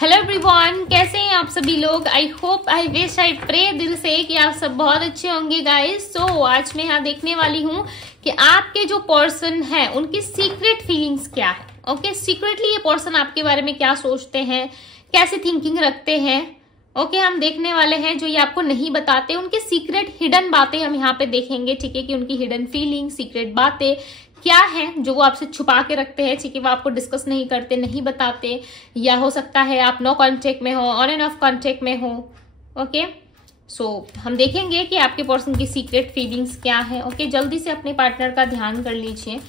Hello everyone, कैसे हैं आप सभी लोग। I hope, I wish, I pray दिल से कि आप सब बहुत अच्छे होंगे गाइस। सो आज मैं यहाँ देखने वाली हूँ कि आपके जो पर्सन है उनकी सीक्रेट फीलिंग्स क्या है। ओके, सीक्रेटली ये पर्सन आपके बारे में क्या सोचते हैं, कैसे थिंकिंग रखते हैं। ओके, हम देखने वाले हैं जो ये आपको नहीं बताते, उनके सीक्रेट हिडन बातें हम यहाँ पे देखेंगे। ठीक है, कि उनकी हिडन फीलिंग, सीक्रेट बातें क्या है जो वो आपसे छुपा के रखते हैं। ठीक है, वो आपको डिस्कस नहीं करते, नहीं बताते, या हो सकता है आप नो कांटेक्ट में हो, ऑन एंड ऑफ कांटेक्ट में हो। ओके, सो हम देखेंगे कि आपके पर्सन की सीक्रेट फीलिंग्स क्या है। ओके, जल्दी से अपने पार्टनर का ध्यान कर लीजिए।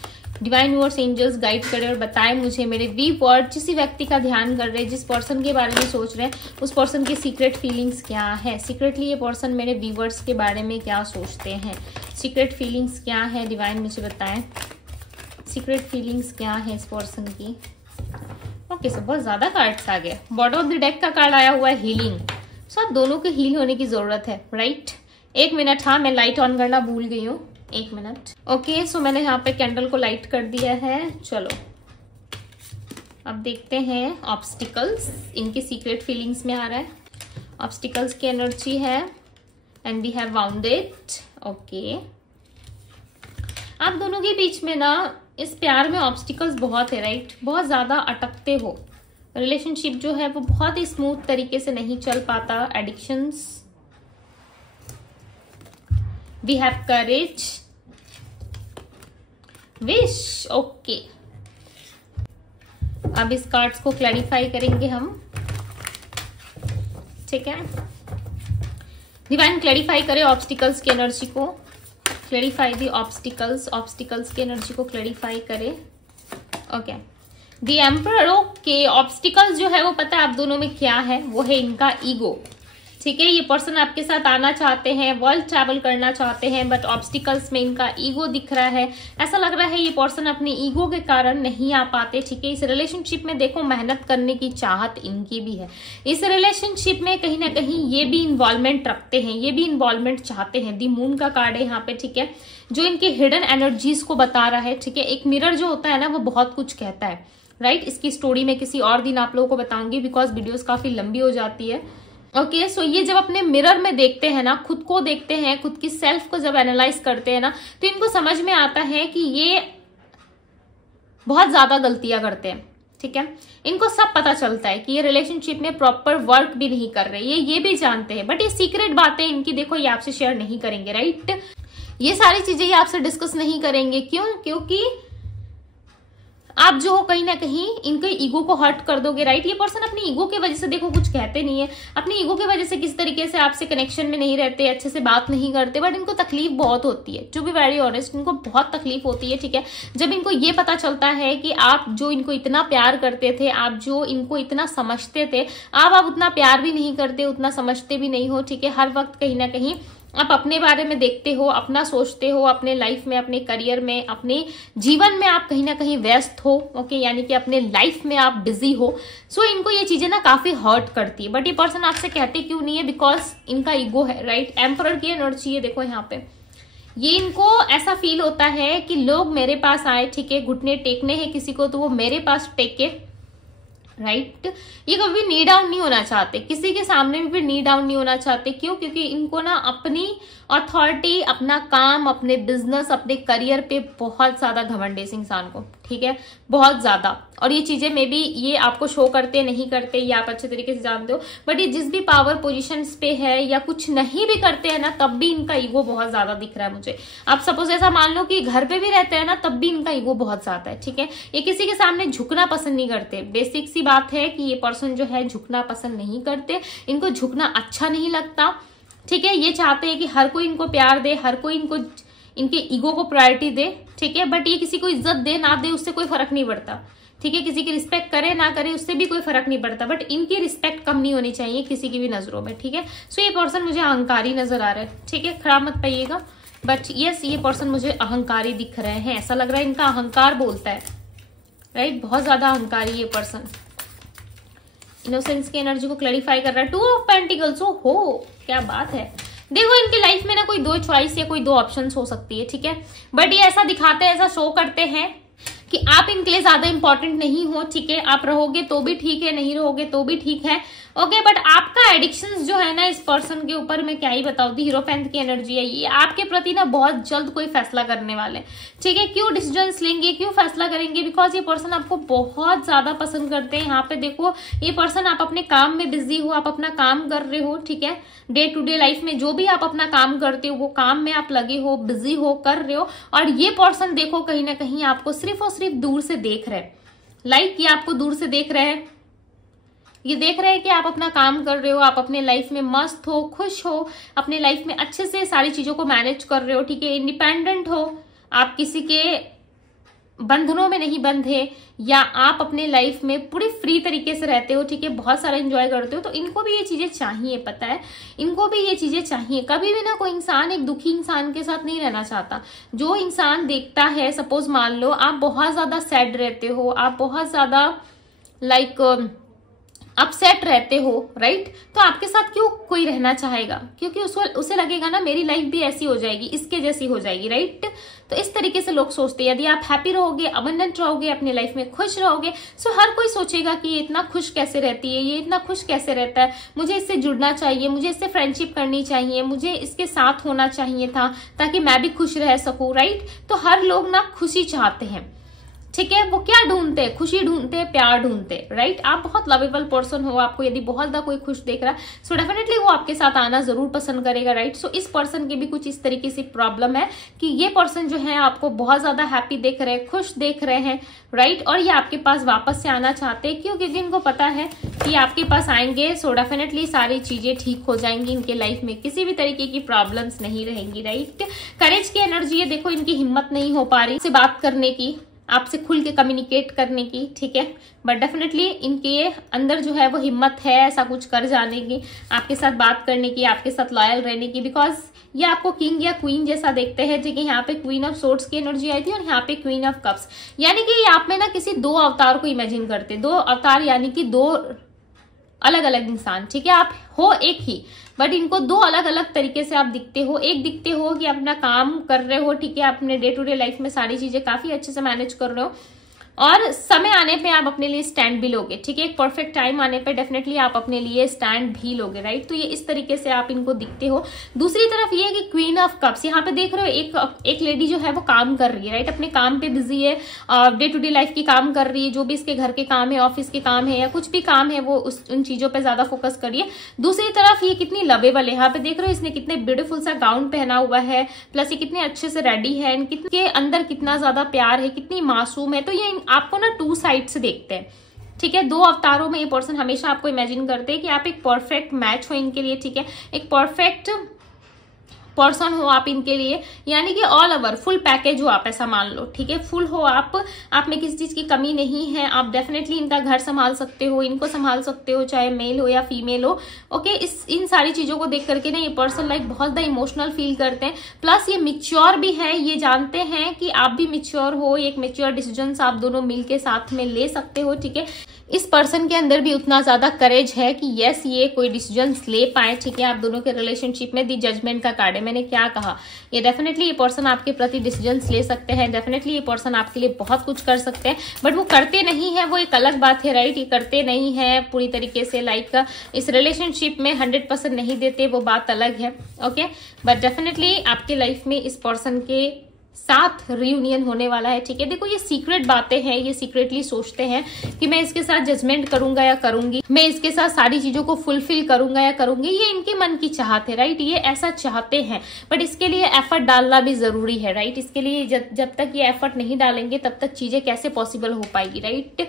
डिवाइन यूनिवर्स एंजल्स गाइड करें और बताएं मुझे, मेरे व्यूअर जिस व्यक्ति का ध्यान कर रहे हैं, जिस पर्सन के बारे में सोच रहे हैं, उस पर्सन की सीक्रेट फीलिंग्स क्या है। सीक्रेटली ये पर्सन मेरे व्यूअर्स के बारे में क्या सोचते हैं, सीक्रेट फीलिंग्स क्या है, डिवाइन मुझे बताएं सीक्रेट फीलिंग्स क्या है इस पर्सन की। ओके, सो बहुत ज्यादा कार्ड्स आ गए। बॉटम ऑफ द डेक का कार्ड आया हुआ है हीलिंग। सो आप दोनों के हील होने की जरूरत है, राइट। एक मिनट, हाँ मैं लाइट ऑन करना भूल गई हूँ, एक मिनट। ओके, सो मैंने यहाँ पे कैंडल को लाइट कर दिया है। चलो अब देखते हैं ऑब्स्टिकल्स, इनकी सीक्रेट फीलिंग्स में आ रहा है। ऑब्स्टिकल्स की एनर्जी है and we have wounded. Okay, आप दोनों के बीच में ना इस प्यार में ऑब्स्टिकल्स बहुत है, राइट। बहुत ज्यादा अटकते हो, रिलेशनशिप जो है वो बहुत ही स्मूथ तरीके से नहीं चल पाता। Addictions, we have courage, wish. Okay, अब इस कार्ड्स को क्लैरिफाई करेंगे हम, ठीक है। डिवाइन क्लैरिफाई करे ऑब्स्टिकल्स की एनर्जी को, क्लैरिफाई दी ऑब्स्टिकल्स, ऑब्स्टिकल्स की एनर्जी को क्लैरिफाई करे। Okay, the emperor. Okay, obstacles जो है वो पता है आप दोनों में क्या है, वो है इनका ईगो। ठीक है, ये पर्सन आपके साथ आना चाहते हैं, वर्ल्ड ट्रैवल करना चाहते हैं, बट ऑब्स्टिकल्स में इनका ईगो दिख रहा है। ऐसा लग रहा है ये पर्सन अपने ईगो के कारण नहीं आ पाते। ठीक है, इस रिलेशनशिप में देखो मेहनत करने की चाहत इनकी भी है। इस रिलेशनशिप में कहीं ना कहीं ये भी इन्वॉल्वमेंट रखते हैं, ये भी इन्वॉल्वमेंट चाहते हैं। दी मून का कार्ड है यहाँ पे, ठीक है, जो इनके हिडन एनर्जीज को बता रहा है। ठीक है, एक मिरर जो होता है ना वो बहुत कुछ कहता है, राइट। इसकी स्टोरी में किसी और दिन आप लोगों को बताऊंगी, बिकॉज वीडियोस काफी लंबी हो जाती है। ओके, सो ये जब अपने मिरर में देखते हैं ना, खुद को देखते हैं, खुद की सेल्फ को जब एनालाइज करते हैं ना, तो इनको समझ में आता है कि ये बहुत ज्यादा गलतियां करते हैं। ठीक है, इनको सब पता चलता है कि ये रिलेशनशिप में प्रॉपर वर्क भी नहीं कर रहे, ये भी जानते हैं, बट ये सीक्रेट बातें इनकी देखो ये आपसे शेयर नहीं करेंगे, राइट। ये सारी चीजें ये आपसे डिस्कस नहीं करेंगे। क्यों? क्योंकि आप जो हो कहीं ना कहीं इनके ईगो को हर्ट कर दोगे, राइट। ये पर्सन अपनी ईगो की वजह से देखो कुछ कहते नहीं है, अपनी ईगो की वजह से किस तरीके से आपसे कनेक्शन में नहीं रहते, अच्छे से बात नहीं करते, बट इनको तकलीफ बहुत होती है। टू बी वेरी ऑनेस्ट, इनको बहुत तकलीफ होती है। ठीक है, जब इनको ये पता चलता है कि आप जो इनको इतना प्यार करते थे, आप जो इनको इतना समझते थे, आप उतना प्यार भी नहीं करते, उतना समझते भी नहीं हो। ठीक है, हर वक्त कहीं ना कहीं आप अपने बारे में देखते हो, अपना सोचते हो, अपने लाइफ में, अपने करियर में, अपने जीवन में आप कहीं ना कहीं व्यस्त हो। ओके, यानी कि अपने लाइफ में आप बिजी हो। सो इनको ये चीजें ना काफी हर्ट करती है, बट ये पर्सन आपसे कहते क्यों नहीं है? बिकॉज इनका ईगो है, राइट। एम्परर की एनर्जी है, देखो यहाँ पे ये इनको ऐसा फील होता है कि लोग मेरे पास आए, ठीक है, घुटने टेकने हैं किसी को तो वो मेरे पास टेके, राइट। ये कभी नी डाउन नहीं होना चाहते, किसी के सामने भी नी डाउन नहीं होना चाहते। क्यों? क्योंकि इनको ना अपनी अथॉरिटी, अपना काम, अपने बिजनेस, अपने करियर पे बहुत ज्यादा घमंड है इस इंसान को। ठीक है, बहुत ज्यादा। और ये चीजें मे बी ये आपको शो करते नहीं करते, ये आप अच्छे तरीके से जानते हो, बट ये जिस भी पावर पोजीशन पे है या कुछ नहीं भी करते हैं ना, तब भी इनका ईगो बहुत ज्यादा दिख रहा है मुझे। आप सपोज ऐसा मान लो कि घर पे भी रहते हैं ना, तब भी इनका ईगो बहुत ज्यादा है। ठीक है, ये किसी के सामने झुकना पसंद नहीं करते। बेसिक सी बात है कि ये पर्सन जो है झुकना पसंद नहीं करते, इनको झुकना अच्छा नहीं लगता। ठीक है, ये चाहते हैं कि हर कोई इनको प्यार दे, हर कोई इनको इनके ईगो को प्रायोरिटी दे। ठीक है, बट ये किसी को इज्जत दे ना दे उससे कोई फर्क नहीं पड़ता। ठीक है, किसी की रिस्पेक्ट करे ना करे उससे भी कोई फर्क नहीं पड़ता, बट इनकी रिस्पेक्ट कम नहीं होनी चाहिए किसी की भी नजरों में। ठीक है, सो ये पर्सन मुझे अहंकारी नजर आ रहा है। ठीक है, खराब मत पाइएगा, बट यस ये पर्सन मुझे अहंकारी दिख रहे हैं। ऐसा लग रहा है इनका अहंकार बोलता है, राइट। बहुत ज्यादा अहंकारी ये पर्सन। इनोसेंस की एनर्जी को क्लैरिफाई कर रहा है। 2 ऑफ पेंटिकल्स, हो क्या बात है। देखो इनकी लाइफ में ना कोई 2 चॉइस या कोई 2 ऑप्शंस हो सकती है। ठीक है, बट ये ऐसा दिखाते हैं, ऐसा शो करते हैं कि आप इनके लिए ज्यादा इंपॉर्टेंट नहीं हो, ठीक है। आप रहोगे तो भी ठीक है, नहीं रहोगे तो भी ठीक है, ओके। बट आपका एडिक्शंस जो है ना इस पर्सन के ऊपर, मैं क्या ही बताऊं, हीरोफेंट की एनर्जी है, ये आपके प्रति ना बहुत जल्द कोई फैसला करने वाले, ठीक है। क्यों डिसीजंस लेंगे, क्यों फैसला करेंगे, बिकॉज ये पर्सन आपको बहुत ज्यादा पसंद करते हैं। यहाँ पे देखो ये पर्सन, आप अपने काम में बिजी हो, आप अपना काम कर रहे हो, ठीक है। डे टू डे लाइफ में जो भी आप अपना काम करते हो वो काम में आप लगे हो, बिजी हो, कर रहे हो। और ये पर्सन देखो कहीं ना कहीं आपको सिर्फ और सिर्फ दूर से देख रहे हैं, लाइक ये आपको दूर से देख रहे हैं, ये देख रहे हैं कि आप अपना काम कर रहे हो, आप अपने लाइफ में मस्त हो, खुश हो, अपने लाइफ में अच्छे से सारी चीजों को मैनेज कर रहे हो, ठीक है। इंडिपेंडेंट हो, आप किसी के बंधनों में नहीं बंधे, या आप अपने लाइफ में पूरी फ्री तरीके से रहते हो, ठीक है। बहुत सारा एंजॉय करते हो, तो इनको भी ये चीजें चाहिए, पता है, इनको भी ये चीजें चाहिए। कभी भी ना कोई इंसान एक दुखी इंसान के साथ नहीं रहना चाहता। जो इंसान देखता है, सपोज मान लो आप बहुत ज्यादा सैड रहते हो, आप बहुत ज्यादा लाइक अपसेट रहते हो, राइट, तो आपके साथ क्यों कोई रहना चाहेगा, क्योंकि उसे लगेगा ना मेरी लाइफ भी ऐसी हो जाएगी, इसके जैसी हो जाएगी, राइट। तो इस तरीके से लोग सोचते हैं। यदि आप हैप्पी रहोगे, अबंडेंट रहोगे, अपने लाइफ में खुश रहोगे, सो हर कोई सोचेगा कि ये इतना खुश कैसे रहती है, ये इतना खुश कैसे रहता है, मुझे इससे जुड़ना चाहिए, मुझे इससे फ्रेंडशिप करनी चाहिए, मुझे इसके साथ होना चाहिए था ताकि मैं भी खुश रह सकूं, राइट। तो हर लोग ना खुशी चाहते हैं, ठीक है। वो क्या ढूंढते हैं, खुशी ढूंढते हैं, प्यार ढूंढते हैं, राइट। आप बहुत लवेबल पर्सन हो, आपको यदि बहुत ज्यादा कोई खुश देख रहा है सो डेफिनेटली वो आपके साथ आना जरूर पसंद करेगा, राइट। सो इस पर्सन की भी कुछ इस तरीके से प्रॉब्लम है कि ये पर्सन जो है आपको बहुत ज्यादा हैप्पी देख रहे हैं, खुश देख रहे हैं, राइट। और ये आपके पास वापस से आना चाहते हैं, क्यों, क्योंकि इनको पता है कि आपके पास आएंगे सो डेफिनेटली सारी चीजें ठीक हो जाएंगी, इनके लाइफ में किसी भी तरीके की प्रॉब्लम्स नहीं रहेंगी, राइट। करेज की एनर्जी है, देखो इनकी हिम्मत नहीं हो पा रही से बात करने की, आपसे खुल के कम्युनिकेट करने की, ठीक है। बट डेफिनेटली इनके अंदर जो है वो हिम्मत है ऐसा कुछ कर जाने की, आपके साथ बात करने की, आपके साथ लॉयल रहने की, बिकॉज ये आपको किंग या क्वीन जैसा देखते हैं, ठीक है। यहाँ पे क्वीन ऑफ सोर्ड्स की एनर्जी आई थी और यहाँ पे क्वीन ऑफ कप्स, यानी कि आप में ना किसी दो अवतार को इमेजिन करते, दो अवतार यानी कि दो अलग अलग इंसान, ठीक है। आप हो एक ही, बट इनको दो अलग अलग तरीके से आप दिखते हो। एक दिखते हो कि अपना काम कर रहे हो, ठीक है, अपने डे टू डे लाइफ में सारी चीजें काफी अच्छे से मैनेज कर रहे हो, और समय आने पे आप अपने लिए स्टैंड भी लोगे, ठीक है। एक परफेक्ट टाइम आने पे डेफिनेटली आप अपने लिए स्टैंड भी लोगे, राइट। तो ये इस तरीके से आप इनको दिखते हो। दूसरी तरफ ये है कि क्वीन ऑफ कप्स, यहाँ पे देख रहे हो एक लेडी जो है वो काम कर रही है, राइट, अपने काम पे बिजी है, डे टू डे लाइफ की काम कर रही है, जो भी इसके घर के काम है, ऑफिस के काम है या कुछ भी काम है वो उन चीजों पे ज्यादा फोकस करिए। दूसरी तरफ ये कितनी लवेबल है, यहाँ पे देख रहे हो इसने कितने ब्यूटीफुल सा गाउन पहना हुआ है, प्लस ये कितने अच्छे से रेडी है, इनके अंदर कितना ज्यादा प्यार है, कितनी मासूम है। तो ये आपको ना टू साइड से देखते हैं, ठीक है। दो अवतारों में ये पर्सन हमेशा आपको इमेजिन करते हैं कि आप एक परफेक्ट मैच हो इनके लिए, ठीक है, एक परफेक्ट पर्सन हो आप इनके लिए, यानी कि ऑल ओवर फुल पैकेज हो आप, ऐसा मान लो, ठीक है। फुल हो आप में किसी चीज की कमी नहीं है, आप डेफिनेटली इनका घर संभाल सकते हो, इनको संभाल सकते हो, चाहे मेल हो या फीमेल हो, ओके। इन सारी चीजों को देख करके ना ये पर्सन लाइक बहुत ज्यादा इमोशनल फील करते हैं। प्लस ये मैच्योर भी है, ये जानते हैं कि आप भी मैच्योर हो, एक मैच्योर डिसीजन आप दोनों मिलके साथ में ले सकते हो, ठीक है। इस पर्सन के अंदर भी उतना ज्यादा करेज है कि यस ये कोई डिसीजन ले पाए, ठीक है। आप दोनों के रिलेशनशिप में दी जजमेंट का कार्ड है, मैंने क्या कहा, ये डेफिनेटली ये पर्सन आपके प्रति डिसीजन ले सकते हैं, डेफिनेटली ये पर्सन आपके लिए बहुत कुछ कर सकते हैं, बट वो करते नहीं है, वो एक अलग बात है, राइट। ये करते नहीं है पूरी तरीके से, लाइक इस रिलेशनशिप में 100% नहीं देते, वो बात अलग है, ओके। बट डेफिनेटली आपके लाइफ में इस पर्सन के साथ रियूनियन होने वाला है, ठीक है। देखो ये सीक्रेट बातें हैं, ये सीक्रेटली सोचते हैं कि मैं इसके साथ जजमेंट करूंगा या करूंगी, मैं इसके साथ सारी चीजों को फुलफिल करूंगा या करूंगी, ये इनके मन की चाहत है, राइट। ये ऐसा चाहते हैं, बट इसके लिए एफर्ट डालना भी जरूरी है, राइट। इसके लिए जब तक ये एफर्ट नहीं डालेंगे तब तक चीजें कैसे पॉसिबल हो पाएगी, राइट।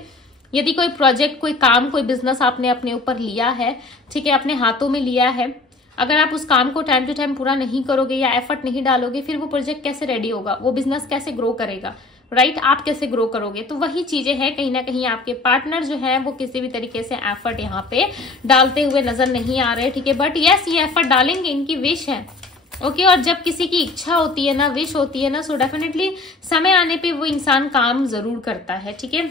यदि कोई प्रोजेक्ट, कोई काम, कोई बिजनेस आपने अपने ऊपर लिया है, ठीक है, अपने हाथों में लिया है, अगर आप उस काम को टाइम टू टाइम पूरा नहीं करोगे या एफर्ट नहीं डालोगे, फिर वो प्रोजेक्ट कैसे रेडी होगा, वो बिजनेस कैसे ग्रो करेगा, राइट। आप कैसे ग्रो करोगे। तो वही चीजें हैं, कहीं ना कहीं आपके पार्टनर जो है वो किसी भी तरीके से एफर्ट यहाँ पे डालते हुए नजर नहीं आ रहे, ठीक है। बट यस ये एफर्ट डालेंगे, इनकी विश है, ओके। और जब किसी की इच्छा होती है ना, विश होती है ना, सो डेफिनेटली समय आने पे वो इंसान काम जरूर करता है, ठीक है।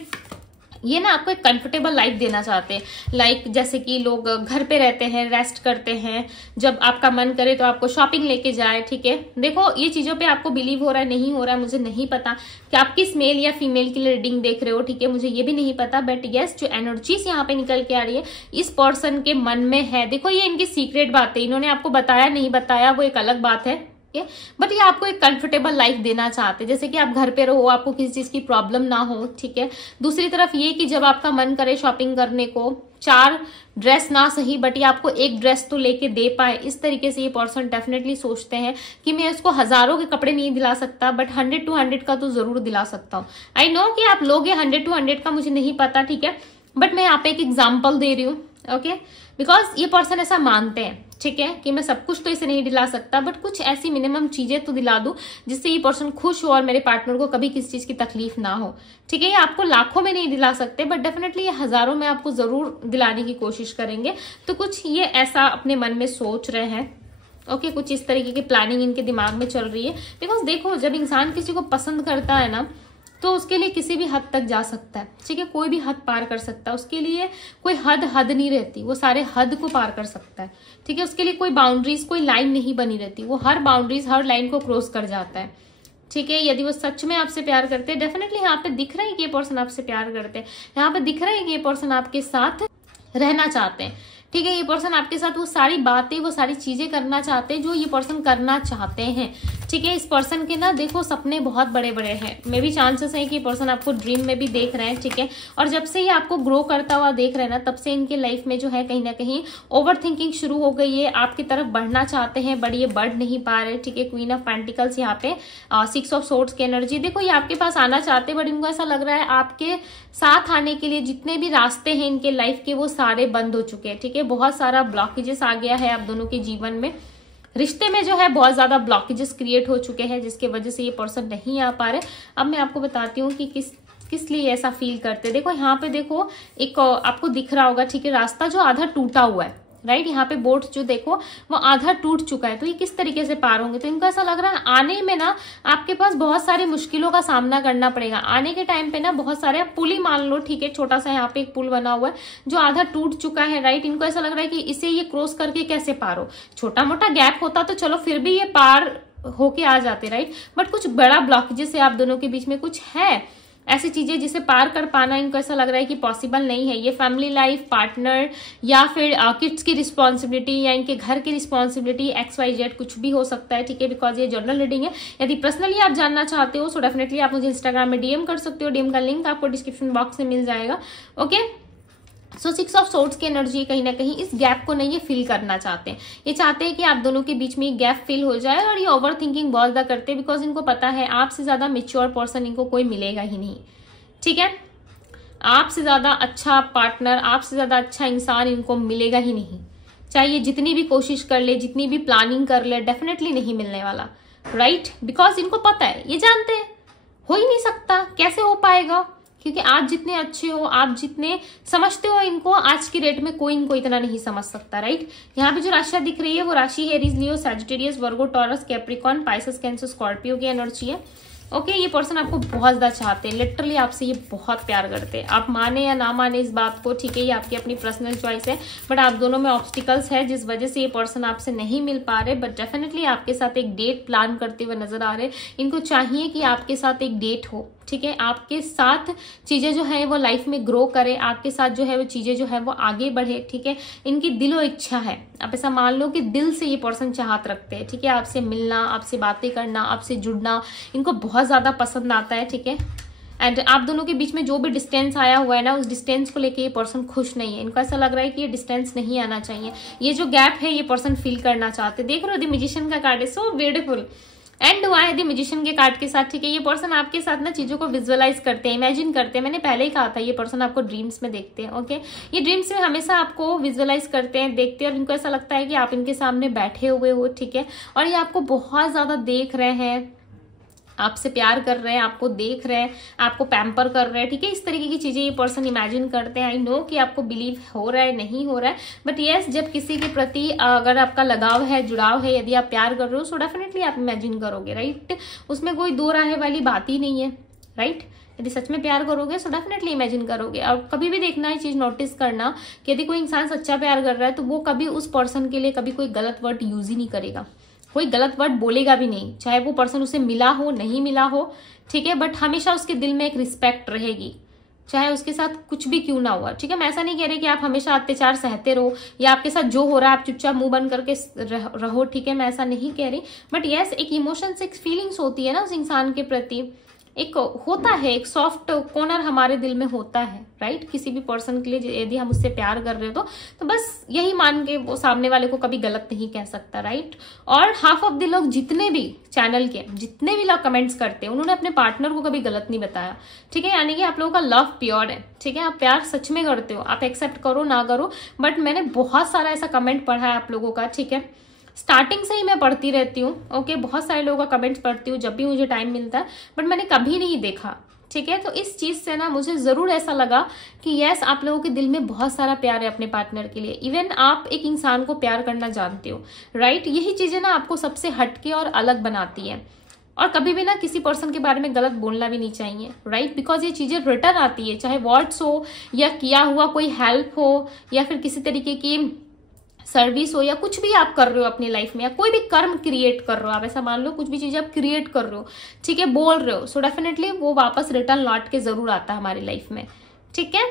ये ना आपको एक कंफर्टेबल लाइफ देना चाहते हैं। लाइक जैसे कि लोग घर पे रहते हैं, रेस्ट करते हैं, जब आपका मन करे तो आपको शॉपिंग लेके जाए, ठीक है। देखो ये चीजों पे आपको बिलीव हो रहा है नहीं हो रहा है मुझे नहीं पता कि आप किस मेल या फीमेल के लिए रीडिंग देख रहे हो, ठीक है, मुझे ये भी नहीं पता, बट यस जो एनर्जीज यहाँ पे निकल के आ रही है इस पर्सन के मन में है। देखो ये इनकी सीक्रेट बात है, इन्होंने आपको बताया नहीं बताया वो एक अलग बात है, बट ये आपको एक कंफर्टेबल लाइफ देना चाहते हैं, जैसे कि आप घर पे रहो, आपको किसी चीज की प्रॉब्लम ना हो, ठीक है। दूसरी तरफ ये कि जब आपका मन करे शॉपिंग करने को, 4 ड्रेस ना सही बट ये आपको एक ड्रेस तो लेके दे पाए, इस तरीके से ये पर्सन डेफिनेटली सोचते हैं कि मैं इसको हजारों के कपड़े नहीं दिला सकता बट 100 to 100 का तो जरूर दिला सकता हूँ। आई नो कि आप लोग 100 to 100 का मुझे नहीं पता, ठीक है, बट मैं यहाँ पे एक एग्जाम्पल दे रही हूँ, ओके, बिकॉज ये पर्सन ऐसा मानते हैं, ठीक है, कि मैं सब कुछ तो इसे नहीं दिला सकता बट कुछ ऐसी मिनिमम चीजें तो दिला दूं जिससे ये पर्सन खुश हो और मेरे पार्टनर को कभी किसी चीज की तकलीफ ना हो, ठीक है। ये आपको लाखों में नहीं दिला सकते बट डेफिनेटली ये हजारों में आपको जरूर दिलाने की कोशिश करेंगे। तो कुछ ये ऐसा अपने मन में सोच रहे हैं, ओके, कुछ इस तरीके की प्लानिंग इनके दिमाग में चल रही है। बिकॉज देखो जब इंसान किसी को पसंद करता है ना तो उसके लिए किसी भी हद तक जा सकता है, ठीक है, कोई भी हद पार कर सकता है, उसके लिए कोई हद नहीं रहती, वो सारे हद को पार कर सकता है, ठीक है। उसके लिए कोई बाउंड्रीज कोई लाइन नहीं बनी रहती, वो हर बाउंड्रीज हर लाइन को क्रॉस कर जाता है, ठीक है। यदि वो सच में आपसे प्यार करते हैं, डेफिनेटली यहाँ पे दिख रहा है कि ये पर्सन आपसे प्यार करते हैं, यहाँ पे दिख रहा है कि ये पर्सन आपके साथ रहना चाहते हैं, ठीक है। ये पर्सन आपके साथ वो सारी बातें वो सारी चीजें करना चाहते हैं जो ये पर्सन करना चाहते हैं, ठीक है। इस पर्सन के ना देखो सपने बहुत बड़े बड़े हैं, मे भी चांसेस है कि ये पर्सन आपको ड्रीम में भी देख रहे हैं, ठीक है। और जब से ये आपको ग्रो करता हुआ देख रहे हैं ना तब से इनके लाइफ में जो है कहीं ना कहीं ओवर थिंकिंग शुरू हो गई है, आपकी तरफ बढ़ना चाहते हैं बट ये बढ़ नहीं पा रहे, ठीक है। क्वीन ऑफ पेंटिकल्स यहाँ पे 6 ऑफ सोर्ड्स की एनर्जी, देखो ये आपके पास आना चाहते हैं बट इनको ऐसा लग रहा है आपके साथ आने के लिए जितने भी रास्ते हैं इनके लाइफ के वो सारे बंद हो चुके हैं, ठीक है। बहुत सारा ब्लॉकेजेस आ गया है आप दोनों के जीवन में, रिश्ते में जो है बहुत ज्यादा ब्लॉकेजेस क्रिएट हो चुके हैं जिसके वजह से ये पर्सन नहीं आ पा रहे। अब मैं आपको बताती हूँ कि किस लिए ऐसा फील करते हैं। देखो यहाँ पे देखो एक आपको दिख रहा होगा, ठीक है, रास्ता जो आधा टूटा हुआ है, राइट, यहाँ पे बोट जो देखो वो आधा टूट चुका है, तो ये किस तरीके से पार होंगे। तो इनको ऐसा लग रहा है आने में ना आपके पास बहुत सारी मुश्किलों का सामना करना पड़ेगा, आने के टाइम पे ना बहुत सारे पुल ही मान लो, ठीक है, छोटा सा यहाँ पे एक पुल बना हुआ है जो आधा टूट चुका है, राइट। इनको ऐसा लग रहा है कि इसे ये क्रॉस करके कैसे पार हो, छोटा मोटा गैप होता तो चलो फिर भी ये पार होके आ जाते, राइट, बट कुछ बड़ा ब्लॉकेजेस है आप दोनों के बीच में, कुछ है ऐसी चीजें जिसे पार कर पाना इनको ऐसा लग रहा है कि पॉसिबल नहीं है। ये फैमिली लाइफ, पार्टनर या फिर किड्स की रिस्पॉन्सिबिलिटी या इनके घर की रिस्पॉन्सिबिलिटी XYZ कुछ भी हो सकता है, ठीक है, बिकॉज ये जनरल रीडिंग है। यदि पर्सनली आप जानना चाहते हो सो डेफिनेटली आप मुझे इंस्टाग्राम में DM कर सकते हो, DM का लिंक आपको डिस्क्रिप्शन बॉक्स में मिल जाएगा, ओके। सो 6 ऑफ सोर्ड्स की एनर्जी कहीं ना कहीं इस गैप को नहीं ये फील करना चाहते हैं, ये चाहते हैं कि आप दोनों के बीच में एक गैप फील हो जाए और ये ओवर थिंकिंग बहुत ज्यादा करते हैं बिकॉज इनको पता है आपसे ज्यादा मेच्योर पर्सन इनको कोई मिलेगा ही नहीं, ठीक है। आपसे ज्यादा अच्छा पार्टनर, आपसे ज्यादा अच्छा इंसान इनको मिलेगा ही नहीं, चाहे ये जितनी भी कोशिश कर ले, जितनी भी प्लानिंग कर ले, डेफिनेटली नहीं मिलने वाला, राइट, बिकॉज इनको पता है, ये जानते हैं हो ही नहीं सकता, कैसे हो पाएगा, क्योंकि आप जितने अच्छे हो, आप जितने समझते हो इनको, आज की डेट में कोई इनको इतना नहीं समझ सकता, राइट। यहाँ पे जो राशियां दिख रही है वो राशि Aries, Leo, Sagittarius, Virgo, Taurus, Capricorn, Pisces, Cancer, Scorpio की एनर्जी है, ओके। ये पर्सन आपको बहुत ज्यादा चाहते हैं, लिटरली आपसे ये बहुत प्यार करते हैं, आप माने या ना माने इस बात को, ठीक है, ये आपकी अपनी पर्सनल चॉइस है, बट आप दोनों में ऑब्स्टिकल्स है जिस वजह से ये पर्सन आपसे नहीं मिल पा रहे, बट डेफिनेटली आपके साथ एक डेट प्लान करते हुए नजर आ रहे। इनको चाहिए कि आपके साथ एक डेट हो, ठीक है, आपके साथ चीजें जो है वो लाइफ में ग्रो करे, आपके साथ जो है वो चीजें जो है वो आगे बढ़े, ठीक है। इनकी दिलो इच्छा है, आप ऐसा मान लो कि दिल से ये पर्सन चाहत रखते हैं, ठीक है, आपसे मिलना, आपसे बातें करना, आपसे जुड़ना इनको बहुत ज्यादा पसंद आता है, ठीक है। एंड आप दोनों के बीच में जो भी डिस्टेंस आया हुआ है ना उस डिस्टेंस को लेके ये पर्सन खुश नहीं है, इनको ऐसा लग रहा है कि ये डिस्टेंस नहीं आना चाहिए, ये जो गैप है ये पर्सन फील करना चाहते। देख रहे हो द मैजिशियन का कार्ड है, सो ब्यूटीफुल, एंड हुआ है द मैजिशियन के कार्ड के साथ, ठीक है। ये पर्सन आपके साथ ना चीजों को विजुअलाइज करते हैं, इमेजिन करते हैं, मैंने पहले ही कहा था ये पर्सन आपको ड्रीम्स में देखते हैं, ओके। ये ड्रीम्स में हमेशा आपको विजुअलाइज करते हैं, देखते हैं और इनको ऐसा लगता है कि आप इनके सामने बैठे हुए हो, ठीक है, और ये आपको बहुत ज्यादा देख रहे हैं, आपसे प्यार कर रहे हैं, आपको देख रहे हैं, आपको पैम्पर कर रहे हैं, ठीक है। इस तरीके की चीजें ये पर्सन इमेजिन करते हैं। आई नो कि आपको बिलीव हो रहा है, नहीं हो रहा है, बट यस जब किसी के प्रति अगर आपका लगाव है, जुड़ाव है, यदि आप प्यार कर रहे हो सो डेफिनेटली आप इमेजिन करोगे, राइट। उसमें कोई दो राहे वाली बात ही नहीं है, राइट। यदि सच में प्यार करोगे तो डेफिनेटली इमेजिन करोगे। और कभी भी देखना ये चीज नोटिस करना कि यदि कोई इंसान सच्चा प्यार कर रहा है तो वो कभी उस पर्सन के लिए कभी कोई गलत वर्ड यूज ही नहीं करेगा, कोई गलत वर्ड बोलेगा भी नहीं, चाहे वो पर्सन उसे मिला हो नहीं मिला हो, ठीक है, बट हमेशा उसके दिल में एक रिस्पेक्ट रहेगी, चाहे उसके साथ कुछ भी क्यों ना हुआ, ठीक है। मैं ऐसा नहीं कह रही कि आप हमेशा अत्याचार सहते रहो या आपके साथ जो हो रहा है आप चुपचाप मुंह बंद करके रहो, ठीक है, मैं ऐसा नहीं कह रही, बट यस एक इमोशंस एक फीलिंग्स होती है ना उस इंसान के प्रति, एक होता है, एक सॉफ्ट कॉर्नर हमारे दिल में होता है, राइट। किसी भी पर्सन के लिए यदि हम उससे प्यार कर रहे हो तो बस यही मान के वो सामने वाले को कभी गलत नहीं कह सकता, राइट। और हाफ ऑफ द लोग जितने भी चैनल के जितने भी लोग कमेंट्स करते हैं उन्होंने अपने पार्टनर को कभी गलत नहीं बताया, ठीक है, यानी कि आप लोगों का लव प्योर है, ठीक है, आप प्यार सच में करते हो, आप एक्सेप्ट करो ना करो, बट मैंने बहुत सारा ऐसा कमेंट पढ़ा है आप लोगों का, ठीक है, स्टार्टिंग से ही मैं पढ़ती रहती हूँ, ओके, बहुत सारे लोगों का कमेंट्स पढ़ती हूँ जब भी मुझे टाइम मिलता है, बट मैंने कभी नहीं देखा, ठीक है। तो इस चीज से ना मुझे जरूर ऐसा लगा कि यस आप लोगों के दिल में बहुत सारा प्यार है अपने पार्टनर के लिए, इवन आप एक इंसान को प्यार करना जानते हो, राइट। यही चीजें ना आपको सबसे हटके और अलग बनाती है। और कभी भी ना किसी पर्सन के बारे में गलत बोलना भी नहीं चाहिए, राइट, बिकॉज ये चीजें रिटर्न आती है, चाहे वर्ड्स हो या किया हुआ कोई हेल्प हो या फिर किसी तरीके की सर्विस हो या कुछ भी आप कर रहे हो अपनी लाइफ में, या कोई भी कर्म क्रिएट कर रहे हो, आप ऐसा मान लो कुछ भी चीजें आप क्रिएट कर रहे हो, ठीक है, बोल रहे हो, सो डेफिनेटली वो वापस रिटर्न लौट के जरूर आता है हमारी लाइफ में, ठीक है।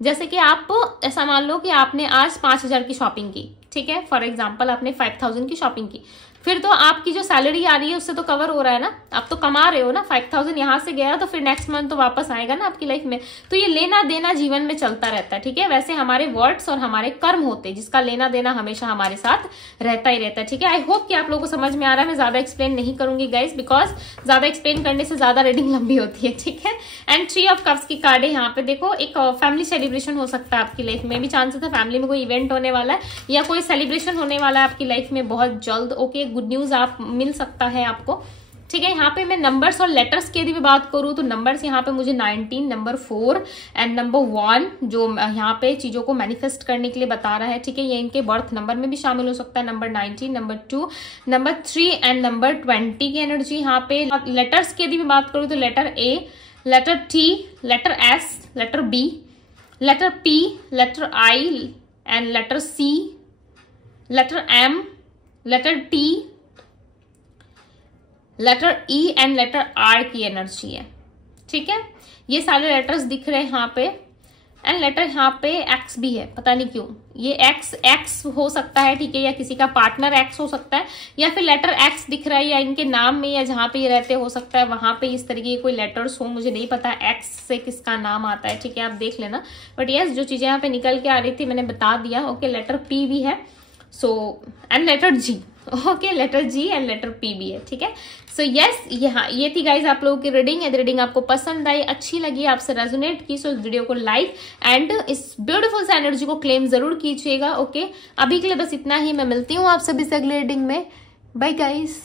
जैसे कि आप ऐसा मान लो कि आपने आज 5,000 की शॉपिंग की, ठीक है, फॉर एग्जाम्पल आपने 5,000 की शॉपिंग की, फिर तो आपकी जो सैलरी आ रही है उससे तो कवर हो रहा है ना, आप तो कमा रहे हो ना, 5,000 यहाँ से गया तो फिर नेक्स्ट मंथ तो वापस आएगा ना आपकी लाइफ में। तो ये लेना देना जीवन में चलता रहता है, ठीक है। वैसे हमारे वर्ड्स और हमारे कर्म होते हैं जिसका लेना देना हमेशा हमारे साथ रहता ही रहता है, ठीक है। आई होप कि आप लोगों को समझ में आ रहा है, मैं ज्यादा एक्सप्लेन नहीं करूंगी गाइस, बिकॉज ज्यादा एक्सप्लेन करने से ज्यादा रीडिंग लंबी होती है, ठीक है। एंड 3 ऑफ कप्स की कार्ड है यहाँ पे, देखो एक फैमिली सेलिब्रेशन हो सकता है आपकी लाइफ में भी, चांसेस है फैमिली में कोई इवेंट होने वाला है या कोई सेलिब्रेशन होने वाला है आपकी लाइफ में बहुत जल्द, ओके, गुड न्यूज आप मिल सकता है आपको, ठीक है। यहाँ पे मैं नंबर्स और लेटर्स की यदि भी बात करूँ तो नंबर्स यहाँ पे मुझे 19, नंबर 4 एंड नंबर 1 जो यहाँ पे चीजों को मैनिफेस्ट करने के लिए बता रहा है, ठीक है। ये इनके बर्थ नंबर में भी शामिल हो सकता है, number 19, number 2, number 3 and number 20 की एनर्जी यहाँ पे। लेटर्स की यदि भी बात करूँ तो letter A, letter T, letter S, letter B, letter P, letter I and letter C, letter M, letter T, letter E and letter R की एनर्जी है, ठीक है। ये सारे लेटर्स दिख रहे हैं यहाँ पे, एंड लेटर यहाँ पे एक्स भी है, पता नहीं क्यों ये एक्स हो सकता है, ठीक है, या किसी का पार्टनर एक्स हो सकता है, या फिर लेटर एक्स दिख रहा है, या इनके नाम में या जहां पे ये रहते हो सकता है वहां पे इस तरीके के कोई लेटर्स हो, मुझे नहीं पता एक्स से किसका नाम आता है, ठीक है, आप देख लेना। बट यस जो चीजें यहाँ पे निकल के आ रही थी मैंने बता दिया, ओके। लेटर पी भी है, so and letter G, okay, letter G and letter P भी है, ठीक है। सो यस ये थी गाइज आप लोगों की रीडिंग। यदि रीडिंग आपको पसंद आई, अच्छी लगी, आपसे रेजोनेट की, सो इस वीडियो को लाइक एंड इस ब्यूटीफुल सा एनर्जी को क्लेम जरूर कीजिएगा, ओके। अभी के लिए बस इतना ही, मैं मिलती हूँ आप सभी से अगले रीडिंग में, बाय गाइज।